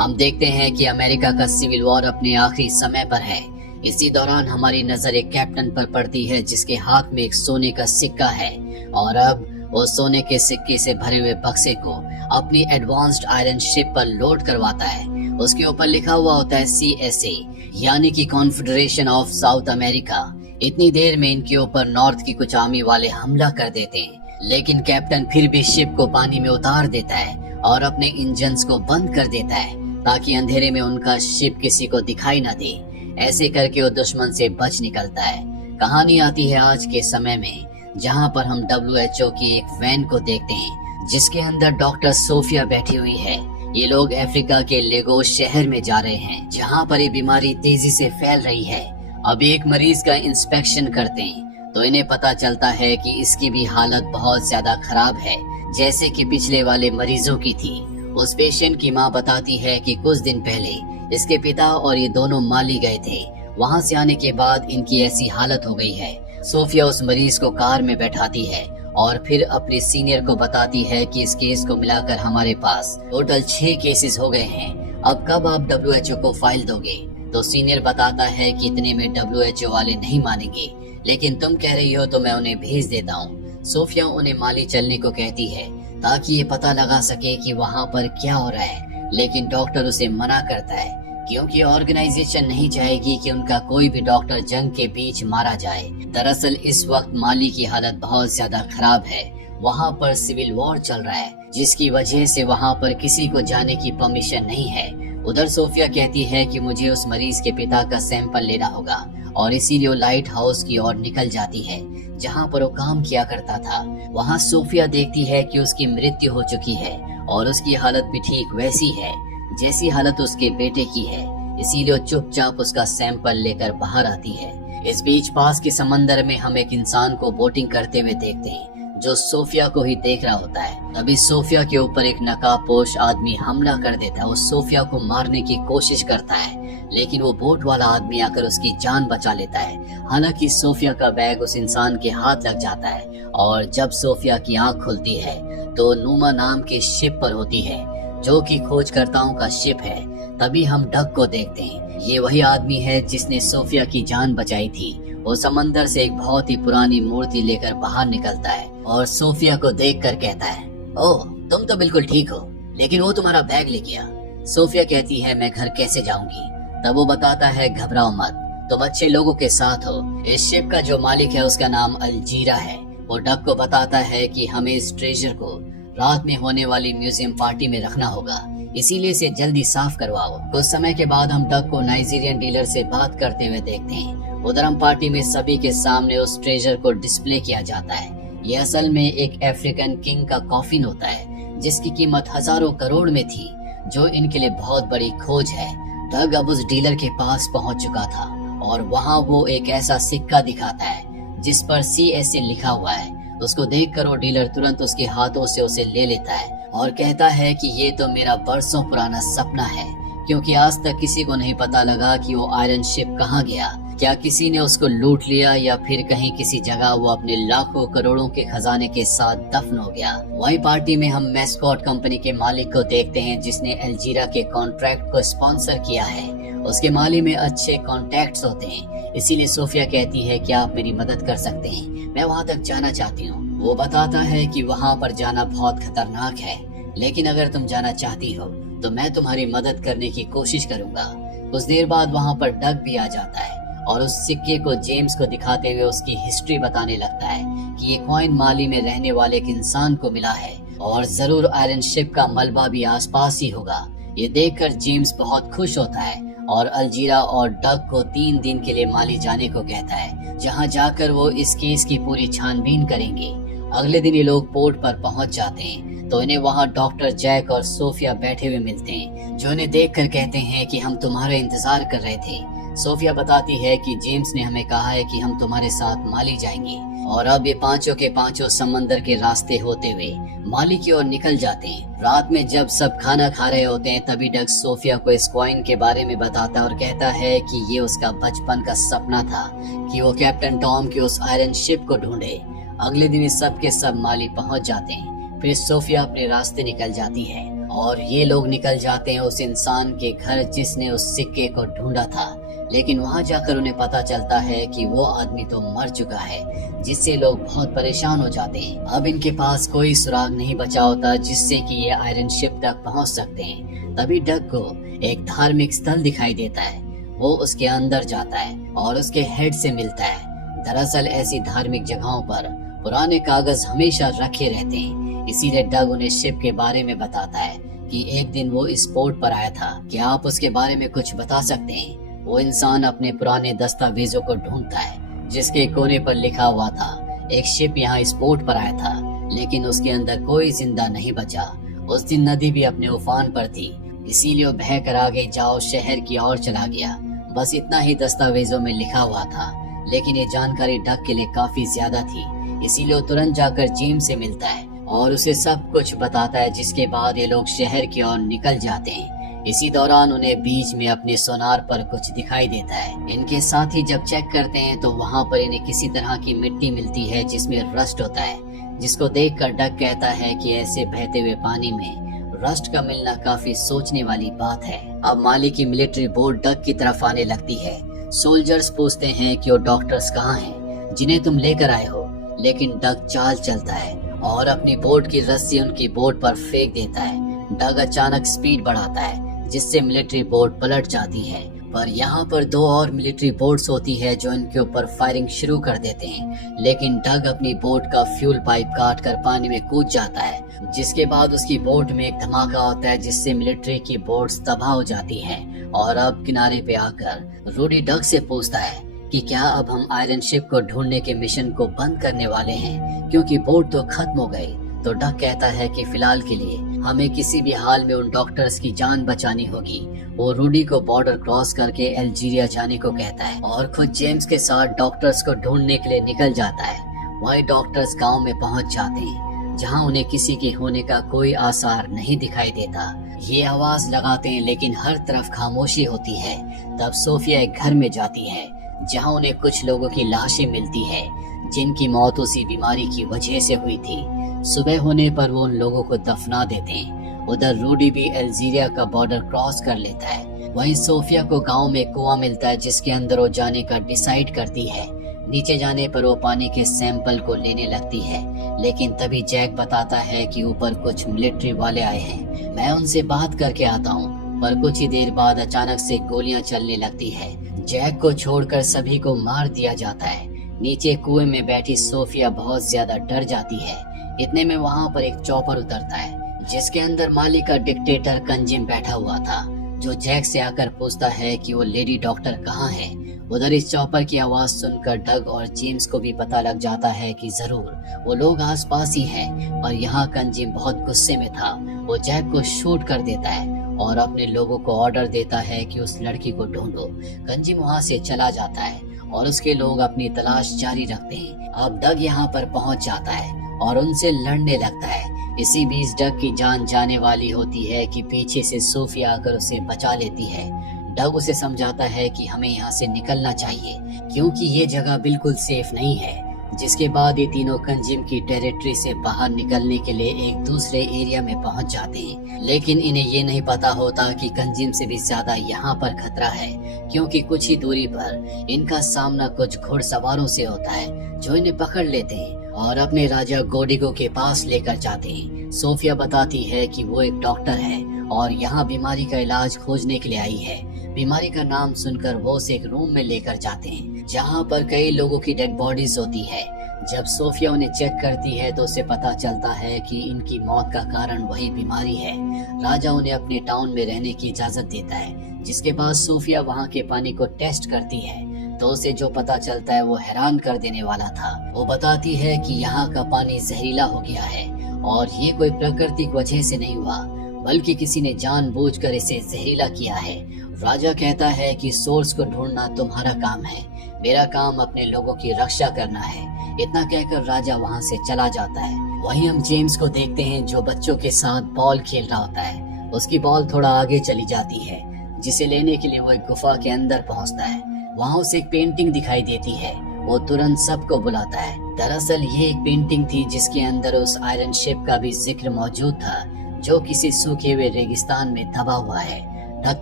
हम देखते हैं कि अमेरिका का सिविल वॉर अपने आखिरी समय पर है। इसी दौरान हमारी नजर एक कैप्टन पर पड़ती है जिसके हाथ में एक सोने का सिक्का है और अब वो सोने के सिक्के से भरे हुए बक्से को अपनी एडवांस्ड आयरन शिप पर लोड करवाता है। उसके ऊपर लिखा हुआ होता है CSA यानी कि कॉन्फेडरेशन ऑफ साउथ अमेरिका। इतनी देर में इनके ऊपर नॉर्थ की कुछ आर्मी वाले हमला कर देते हैं, लेकिन कैप्टन फिर भी शिप को पानी में उतार देता है और अपने इंजन्स को बंद कर देता है ताकि अंधेरे में उनका शिप किसी को दिखाई न दे। ऐसे करके वो दुश्मन से बच निकलता है। कहानी आती है आज के समय में, जहाँ पर हम WHO की एक वैन को देखते हैं जिसके अंदर डॉक्टर सोफिया बैठी हुई है। ये लोग अफ्रीका के लेगोस शहर में जा रहे हैं जहाँ पर ये बीमारी तेजी से फैल रही है। अब एक मरीज का इंस्पेक्शन करते हैं तो इन्हें पता चलता है कि इसकी भी हालत बहुत ज्यादा खराब है, जैसे कि पिछले वाले मरीजों की थी। उस पेशेंट की माँ बताती है कि कुछ दिन पहले इसके पिता और ये दोनों माली गए थे। वहाँ से आने के बाद इनकी ऐसी हालत हो गई है। सोफिया उस मरीज को कार में बैठाती है और फिर अपने सीनियर को बताती है कि इस केस को मिलाकर हमारे पास टोटल 6 केसेस हो गए हैं। अब कब आप WHO को फाइल दोगे? तो सीनियर बताता है कि इतने में WHO वाले नहीं मानेंगे, लेकिन तुम कह रही हो तो मैं उन्हें भेज देता हूँ। सोफिया उन्हें माली चलने को कहती है ताकि ये पता लगा सके कि वहाँ पर क्या हो रहा है, लेकिन डॉक्टर उसे मना करता है क्योंकि ऑर्गेनाइजेशन नहीं चाहेगी कि उनका कोई भी डॉक्टर जंग के बीच मारा जाए। दरअसल इस वक्त माली की हालत बहुत ज्यादा खराब है। वहाँ पर सिविल वॉर चल रहा है जिसकी वजह से वहाँ पर किसी को जाने की परमिशन नहीं है। उधर सोफिया कहती है कि मुझे उस मरीज के पिता का सैंपल लेना होगा और इसीलिए वो लाइट हाउस की ओर निकल जाती है जहाँ पर वो काम किया करता था। वहाँ सोफिया देखती है कि उसकी मृत्यु हो चुकी है और उसकी हालत भी ठीक वैसी है जैसी हालत उसके बेटे की है। इसीलिए वो चुपचाप उसका सैंपल लेकर बाहर आती है। इस बीच पास के समंदर में हम एक इंसान को बोटिंग करते हुए देखते हैं जो सोफिया को ही देख रहा होता है। तभी सोफिया के ऊपर एक नकाबपोश आदमी हमला कर देता है। वो सोफिया को मारने की कोशिश करता है, लेकिन वो बोट वाला आदमी आकर उसकी जान बचा लेता है। हालांकि सोफिया का बैग उस इंसान के हाथ लग जाता है और जब सोफिया की आंख खुलती है तो नूमा नाम के शिप पर होती है जो कि खोजकर्ताओं का शिप है। तभी हम डग को देखते हैं। ये वही आदमी है जिसने सोफिया की जान बचाई थी। वो समंदर से एक बहुत ही पुरानी मूर्ति लेकर बाहर निकलता है और सोफिया को देखकर कहता है, ओह तुम तो बिल्कुल ठीक हो, लेकिन वो तुम्हारा बैग ले गया। सोफिया कहती है मैं घर कैसे जाऊंगी? तब वो बताता है घबराओ मत, तुम अच्छे लोगों के साथ हो। इस शिप का जो मालिक है उसका नाम अलजीरा है। वो डग को बताता है कि हमें इस ट्रेजर को रात में होने वाली म्यूजियम पार्टी में रखना होगा, इसीलिए इसे जल्दी साफ करवाओ। कुछ समय के बाद हम डग को नाइजीरियन डीलर से बात करते हुए देखते हैं। उधर हम पार्टी में सभी के सामने उस ट्रेजर को डिस्प्ले किया जाता है। ये असल में एक अफ्रीकन किंग का कॉफिन होता है जिसकी कीमत हजारों करोड़ में थी, जो इनके लिए बहुत बड़ी खोज है। डग अब उस डीलर के पास पहुंच चुका था और वहाँ वो एक ऐसा सिक्का दिखाता है जिस पर CSA लिखा हुआ है। उसको देखकर वो डीलर तुरंत उसके हाथों से उसे ले लेता है और कहता है कि ये तो मेरा बरसों पुराना सपना है, क्योंकि आज तक किसी को नहीं पता लगा कि वो आयरन शिप कहाँ गया। क्या किसी ने उसको लूट लिया या फिर कहीं किसी जगह वो अपने लाखों करोड़ों के खजाने के साथ दफन हो गया। वही पार्टी में हम मैस्कॉट कंपनी के मालिक को देखते हैं जिसने अलजीरा के कॉन्ट्रैक्ट को स्पॉन्सर किया है। उसके माली में अच्छे कॉन्टैक्ट्स होते हैं, इसीलिए सोफिया कहती है कि आप मेरी मदद कर सकते हैं, मैं वहाँ तक जाना चाहती हूँ। वो बताता है कि वहाँ पर जाना बहुत खतरनाक है, लेकिन अगर तुम जाना चाहती हो तो मैं तुम्हारी मदद करने की कोशिश करूंगा। कुछ देर बाद वहाँ पर डग भी आ जाता है और उस सिक्के को जेम्स को दिखाते हुए उसकी हिस्ट्री बताने लगता है कि ये कॉइन माली में रहने वाले एक इंसान को मिला है और जरूर आयरन शिप का मलबा भी आसपास ही होगा। ये देखकर जेम्स बहुत खुश होता है और अलजीरा और डग को 3 दिन के लिए माली जाने को कहता है, जहां जाकर वो इस केस की पूरी छानबीन करेंगे। अगले दिन ये लोग पोर्ट पर पहुंच जाते हैं तो इन्हें वहां डॉक्टर जैक और सोफिया बैठे हुए मिलते हैं, जो इन्हें देखकर कहते हैं कि हम तुम्हारा इंतजार कर रहे थे। सोफिया बताती है कि जेम्स ने हमें कहा है कि हम तुम्हारे साथ माली जाएंगे और अब ये पांचों के पांचों समंदर के रास्ते होते हुए माली की ओर निकल जाते हैं। रात में जब सब खाना खा रहे होते हैं तभी डग सोफिया को इस कॉइन के बारे में बताता है और कहता है कि ये उसका बचपन का सपना था कि वो कैप्टन टॉम की उस आयरन शिप को ढूंढे। अगले दिन सब के सब माली पहुंच जाते हैं। फिर सोफिया अपने रास्ते निकल जाती है और ये लोग निकल जाते हैं उस इंसान के घर जिसने उस सिक्के को ढूंढा था। लेकिन वहां जाकर उन्हें पता चलता है कि वो आदमी तो मर चुका है, जिससे लोग बहुत परेशान हो जाते हैं। अब इनके पास कोई सुराग नहीं बचा होता जिससे कि ये आयरन शिप तक पहुंच सकते हैं। तभी डग को एक धार्मिक स्थल दिखाई देता है। वो उसके अंदर जाता है और उसके हेड से मिलता है। दरअसल ऐसी धार्मिक जगहों पर पुराने कागज हमेशा रखे रहते हैं, इसीलिए डग उन्हें शिप के बारे में बताता है कि एक दिन वो इस पोर्ट पर आया था। क्या आप उसके बारे में कुछ बता सकते हैं? वो इंसान अपने पुराने दस्तावेजों को ढूंढता है जिसके कोने पर लिखा हुआ था एक शिप यहाँ इस पोर्ट पर आया था, लेकिन उसके अंदर कोई जिंदा नहीं बचा। उस दिन नदी भी अपने उफान पर थी, इसीलिए वो बह कर आगे जाओ शहर की ओर चला गया। बस इतना ही दस्तावेजों में लिखा हुआ था, लेकिन ये जानकारी डग के लिए काफी ज्यादा थी, इसीलिए वो तुरंत जाकर जेम्स से मिलता है और उसे सब कुछ बताता है। जिसके बाद ये लोग शहर की ओर निकल जाते हैं। इसी दौरान उन्हें बीच में अपने सोनार पर कुछ दिखाई देता है। इनके साथी जब चेक करते हैं तो वहाँ पर इन्हें किसी तरह की मिट्टी मिलती है जिसमें रस्ट होता है, जिसको देखकर डग कहता है कि ऐसे बहते हुए पानी में रस्ट का मिलना काफी सोचने वाली बात है। अब माली की मिलिट्री बोट डग की तरफ आने लगती है। सोल्जर्स पूछते हैं कि वो डॉक्टर्स कहाँ हैं जिन्हें तुम लेकर आए हो, लेकिन डग चाल चलता है और अपनी बोट की रस्सी उनकी बोट पर फेंक देता है। डग अचानक स्पीड बढ़ाता है जिससे मिलिट्री बोट पलट जाती है, पर यहाँ पर दो और मिलिट्री बोट्स होती है जो इनके ऊपर फायरिंग शुरू कर देते हैं। लेकिन डग अपनी बोट का फ्यूल पाइप काट कर पानी में कूद जाता है, जिसके बाद उसकी बोट में एक धमाका होता है जिससे मिलिट्री की बोट्स तबाह हो जाती हैं। और अब किनारे पे आकर रूडी डग से पूछता है कि क्या अब हम आयरन शिप को ढूंढने के मिशन को बंद करने वाले हैं, क्योंकि बोट तो खत्म हो गई। तो डग कहता है कि फिलहाल के लिए हमें किसी भी हाल में उन डॉक्टर्स की जान बचानी होगी। वो रूडी को बॉर्डर क्रॉस करके अल्जीरिया जाने को कहता है और खुद जेम्स के साथ डॉक्टर्स को ढूंढने के लिए निकल जाता है। वही डॉक्टर्स गांव में पहुंच जाते हैं जहां उन्हें किसी के होने का कोई आसार नहीं दिखाई देता। ये आवाज लगाते हैं लेकिन हर तरफ खामोशी होती है। तब सोफिया एक घर में जाती है जहां उन्हें कुछ लोगों की लाशें मिलती है जिनकी मौत उसी बीमारी की वजह से हुई थी। सुबह होने पर वो उन लोगों को दफना देते हैं। उधर रूडी भी अल्जीरिया का बॉर्डर क्रॉस कर लेता है। वहीं सोफिया को गांव में कुआं मिलता है जिसके अंदर वो जाने का डिसाइड करती है। नीचे जाने पर वो पानी के सैंपल को लेने लगती है, लेकिन तभी जैक बताता है कि ऊपर कुछ मिलिट्री वाले आए हैं, मैं उनसे बात करके आता हूँ। पर कुछ ही देर बाद अचानक से गोलियां चलने लगती है। जैक को छोड़कर सभी को मार दिया जाता है। नीचे कुएं में बैठी सोफिया बहुत ज्यादा डर जाती है। इतने में वहाँ पर एक चॉपर उतरता है जिसके अंदर माली का डिक्टेटर कंजिम बैठा हुआ था, जो जैक से आकर पूछता है कि वो लेडी डॉक्टर कहाँ है। उधर इस चॉपर की आवाज सुनकर डग और जेम्स को भी पता लग जाता है कि जरूर वो लोग आसपास ही हैं। पर यहाँ कंजिम बहुत गुस्से में था। वो जैक को शूट कर देता है और अपने लोगों को ऑर्डर देता है कि उस लड़की को ढूंढो। कंजिम वहाँ से चला जाता है और उसके लोग अपनी तलाश जारी रखते हैं। अब डग यहाँ पर पहुँच जाता है और उनसे लड़ने लगता है। इसी बीच डग की जान जाने वाली होती है कि पीछे से सोफिया आकर उसे बचा लेती है। डग उसे समझाता है कि हमें यहाँ से निकलना चाहिए क्योंकि ये जगह बिल्कुल सेफ नहीं है। जिसके बाद ये तीनों कंजिम की टेरिटरी से बाहर निकलने के लिए एक दूसरे एरिया में पहुंच जाते हैं, लेकिन इन्हें ये नहीं पता होता कि कंजिम से भी ज्यादा यहाँ पर खतरा है, क्योंकि कुछ ही दूरी पर इनका सामना कुछ घुड़सवारों से होता है जो इन्हें पकड़ लेते हैं और अपने राजा गोडिगो के पास लेकर जाते हैं। सोफिया बताती है कि वो एक डॉक्टर है और यहाँ बीमारी का इलाज खोजने के लिए आई है। बीमारी का नाम सुनकर वो उसे एक रूम में लेकर जाते हैं जहाँ पर कई लोगों की डेड बॉडीज होती है। जब सोफिया उन्हें चेक करती है तो उसे पता चलता है कि इनकी मौत का कारण वही बीमारी है। राजा उन्हें अपने टाउन में रहने की इजाजत देता है। जिसके बाद सोफिया वहाँ के पानी को टेस्ट करती है तो उसे जो पता चलता है वो हैरान कर देने वाला था। वो बताती है कि यहाँ का पानी जहरीला हो गया है और ये कोई प्राकृतिक वजह से नहीं हुआ, बल्कि किसी ने जानबूझकर इसे जहरीला किया है। राजा कहता है कि सोर्स को ढूंढना तुम्हारा काम है, मेरा काम अपने लोगों की रक्षा करना है। इतना कहकर राजा वहाँ से चला जाता है। वहीं हम जेम्स को देखते हैं जो बच्चों के साथ बॉल खेल रहा होता है। उसकी बॉल थोड़ा आगे चली जाती है जिसे लेने के लिए वो एक गुफा के अंदर पहुँचता है। वहाँ उसे एक पेंटिंग दिखाई देती है। वो तुरंत सबको बुलाता है। दरअसल ये एक पेंटिंग थी जिसके अंदर उस आयरन शिप का भी जिक्र मौजूद था जो किसी सूखे हुए रेगिस्तान में दबा हुआ है। डग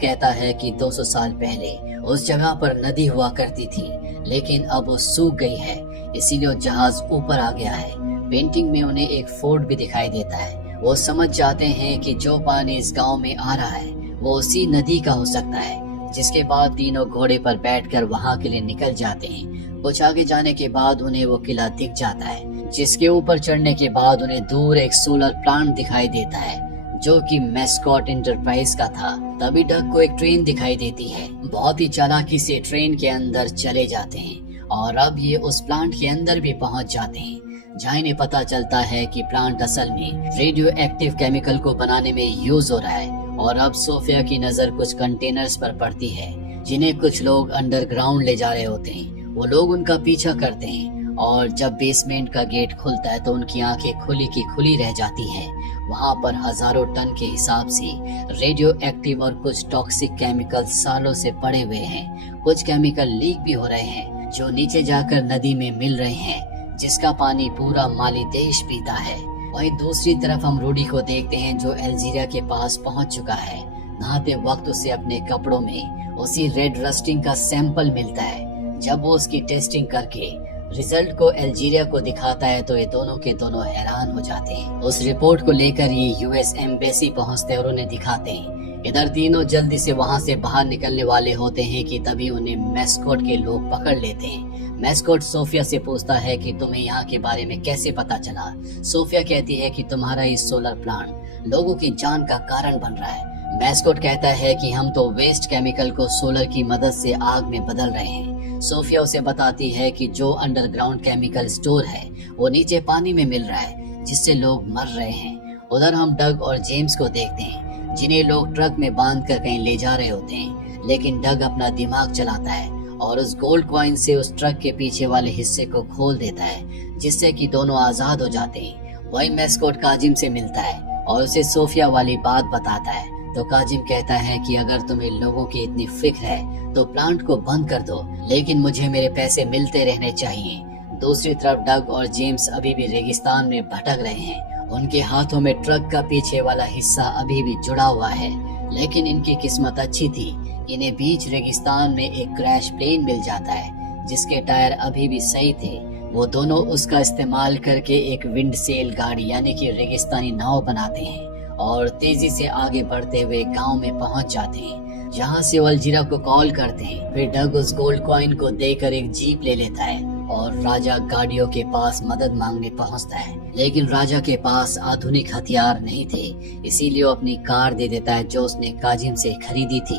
कहता है कि 200 साल पहले उस जगह पर नदी हुआ करती थी, लेकिन अब वो सूख गई है, इसीलिए जहाज ऊपर आ गया है। पेंटिंग में उन्हें एक फोर्ट भी दिखाई देता है। वो समझ जाते हैं कि जो पानी इस गांव में आ रहा है वो उसी नदी का हो सकता है। जिसके बाद तीनों घोड़े पर बैठकर वहां के लिए निकल जाते हैं। कुछ आगे जाने के बाद उन्हें वो किला दिख जाता है, जिसके ऊपर चढ़ने के बाद उन्हें दूर एक सोलर प्लांट दिखाई देता है जो कि मैस्कॉट इंटरप्राइज का था। तभी डग को एक ट्रेन दिखाई देती है। बहुत ही चालाकी से ट्रेन के अंदर चले जाते हैं और अब ये उस प्लांट के अंदर भी पहुंच जाते हैं, जहाँ इन्हें पता चलता है कि प्लांट असल में रेडियो एक्टिव केमिकल को बनाने में यूज हो रहा है। और अब सोफिया की नजर कुछ कंटेनर्स पर पड़ती है जिन्हें कुछ लोग अंडरग्राउंड ले जा रहे होते हैं। वो लोग उनका पीछा करते हैं और जब बेसमेंट का गेट खुलता है तो उनकी आंखें खुली की खुली रह जाती हैं। वहाँ पर हजारों टन के हिसाब से रेडियो एक्टिव और कुछ टॉक्सिक केमिकल सालों से पड़े हुए हैं। कुछ केमिकल लीक भी हो रहे हैं जो नीचे जाकर नदी में मिल रहे हैं, जिसका पानी पूरा माली देश पीता है। वहीं दूसरी तरफ हम रूडी को देखते हैं जो अल्जीरिया के पास पहुंच चुका है। नहाते वक्त उसे अपने कपड़ों में उसी रेड रस्टिंग का सैंपल मिलता है। जब वो उसकी टेस्टिंग करके रिजल्ट को अल्जीरिया को दिखाता है तो ये दोनों के दोनों हैरान हो जाते हैं। उस रिपोर्ट को लेकर ये यूएस एम्बेसी पहुंचते और उन्हें दिखाते हैं। इधर तीनों जल्दी से वहां से बाहर निकलने वाले होते हैं कि तभी उन्हें मैस्कॉट के लोग पकड़ लेते हैं। मैस्कॉट सोफिया से पूछता है कि तुम्हें यहाँ के बारे में कैसे पता चला। सोफिया कहती है कि तुम्हारा ये सोलर प्लांट लोगों की जान का कारण बन रहा है। मैस्कॉट कहता है कि हम तो वेस्ट केमिकल को सोलर की मदद से आग में बदल रहे हैं। सोफिया उसे बताती है कि जो अंडरग्राउंड केमिकल स्टोर है वो नीचे पानी में मिल रहा है, जिससे लोग मर रहे हैं। उधर हम डग और जेम्स को देखते हैं जिन्हें लोग ट्रक में बांध कर कहीं ले जा रहे होते हैं, लेकिन डग अपना दिमाग चलाता है और उस गोल्ड कॉइन से उस ट्रक के पीछे वाले हिस्से को खोल देता है, जिससे कि दोनों आजाद हो जाते हैं। वही मैस्कॉट काजिम से मिलता है और उसे सोफिया वाली बात बताता है तो काजिम कहता है कि अगर तुम्हें लोगों की इतनी फिक्र है तो प्लांट को बंद कर दो, लेकिन मुझे मेरे पैसे मिलते रहने चाहिए। दूसरी तरफ डग और जेम्स अभी भी रेगिस्तान में भटक रहे हैं। उनके हाथों में ट्रक का पीछे वाला हिस्सा अभी भी जुड़ा हुआ है, लेकिन इनकी किस्मत अच्छी थी। इन्हें बीच रेगिस्तान में एक क्रैश प्लेन मिल जाता है जिसके टायर अभी भी सही थे। वो दोनों उसका इस्तेमाल करके एक विंड सेल गाड़ी यानी कि रेगिस्तानी नाव बनाते हैं और तेजी से आगे बढ़ते हुए गांव में पहुंच जाते हैं, जहां से वो अल्जीरिया को कॉल करते हैं। फिर डग उस गोल्ड कॉइन को देकर एक जीप ले लेता है और राजा गाड़ियों के पास मदद मांगने पहुंचता है, लेकिन राजा के पास आधुनिक हथियार नहीं थे, इसीलिए वो अपनी कार दे देता है जो उसने काजिम से खरीदी थी।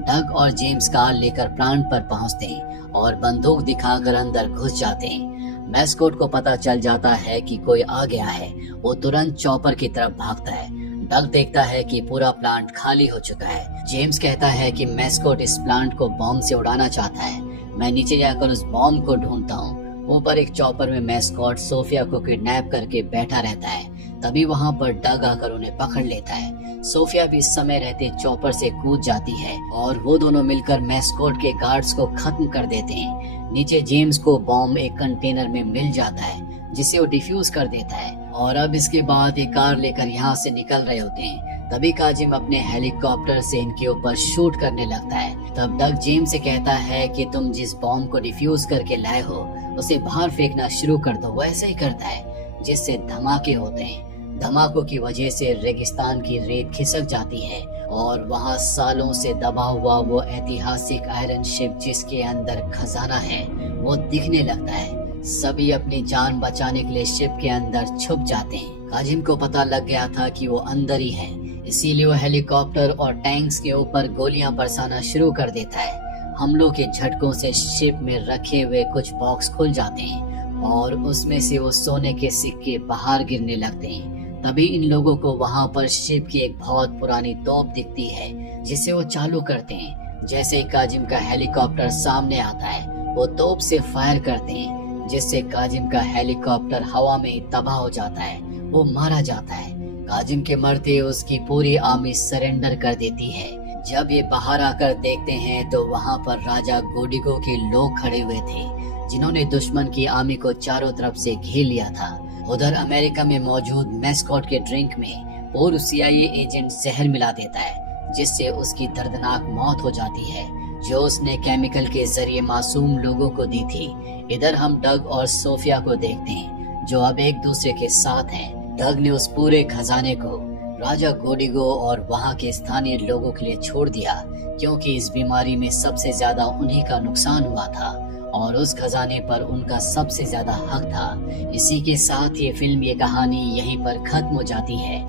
डग और जेम्स कार लेकर प्लांट पर पहुंचते हैं और बंदूक दिखाकर अंदर घुस जाते हैं। मैस्कॉट को पता चल जाता है कि कोई आ गया है। वो तुरंत चॉपर की तरफ भागता है। डग देखता है कि पूरा प्लांट खाली हो चुका है। जेम्स कहता है कि मैस्कॉट इस प्लांट को बॉम्ब से उड़ाना चाहता है। मैं नीचे जाकर उस बॉम्ब को ढूंढता हूँ। ऊपर एक चॉपर में मैस्कॉट सोफिया को किडनैप करके बैठा रहता है। तभी वहाँ पर डग आकर उन्हें पकड़ लेता है। सोफिया भी समय रहते चॉपर से कूद जाती है और वो दोनों मिलकर मैस्कॉट के गार्ड्स को खत्म कर देते हैं। नीचे जेम्स को बॉम्ब एक कंटेनर में मिल जाता है जिसे वो डिफ्यूज कर देता है और अब इसके बाद एक कार लेकर यहाँ से निकल रहे होते हैं। तभी काजिम अपने हेलीकॉप्टर से इनके ऊपर शूट करने लगता है। तब डग जेम्स से कहता है कि तुम जिस बॉम्ब को डिफ्यूज करके लाए हो उसे बाहर फेंकना शुरू कर दो। वो ऐसा ही करता है जिससे धमाके होते हैं। धमाकों की वजह से रेगिस्तान की रेत खिसक जाती है और वहाँ सालों से दबा हुआ वो ऐतिहासिक आयरन शिप जिसके अंदर खजाना है वो दिखने लगता है। सभी अपनी जान बचाने के लिए शिप के अंदर छुप जाते हैं। काजिम को पता लग गया था कि वो अंदर ही है, इसीलिए वो हेलीकॉप्टर और टैंक्स के ऊपर गोलियां बरसाना शुरू कर देता है। हमलों के झटकों से शिप में रखे हुए कुछ बॉक्स खुल जाते हैं और उसमें से वो सोने के सिक्के बाहर गिरने लगते हैं। तभी इन लोगों को वहाँ पर शिप की एक बहुत पुरानी तोप दिखती है जिसे वो चालू करते हैं। जैसे ही काजिम का हेलीकॉप्टर सामने आता है वो तोप से फायर करते हैं जिससे काजिम का हेलीकॉप्टर हवा में तबाह हो जाता है। वो मारा जाता है। काजिम के मरते उसकी पूरी आर्मी सरेंडर कर देती है। जब ये बाहर आकर देखते हैं तो वहाँ पर राजा गोडिगो के लोग खड़े हुए थे जिन्होंने दुश्मन की आर्मी को चारों तरफ से घेर लिया था। उधर अमेरिका में मौजूद मैस्कॉट के ड्रिंक में और CIA एजेंट जहर मिला देता है, जिससे उसकी दर्दनाक मौत हो जाती है, जो उसने केमिकल के जरिए मासूम लोगों को दी थी। इधर हम डग और सोफिया को देखते हैं, जो अब एक दूसरे के साथ हैं। डग ने उस पूरे खजाने को राजा गोडिगो और वहाँ के स्थानीय लोगों के लिए छोड़ दिया, क्योंकि इस बीमारी में सबसे ज्यादा उन्हीं का नुकसान हुआ था और उस खजाने पर उनका सबसे ज्यादा हक था। इसी के साथ ये फिल्म, ये कहानी यहीं पर खत्म हो जाती है।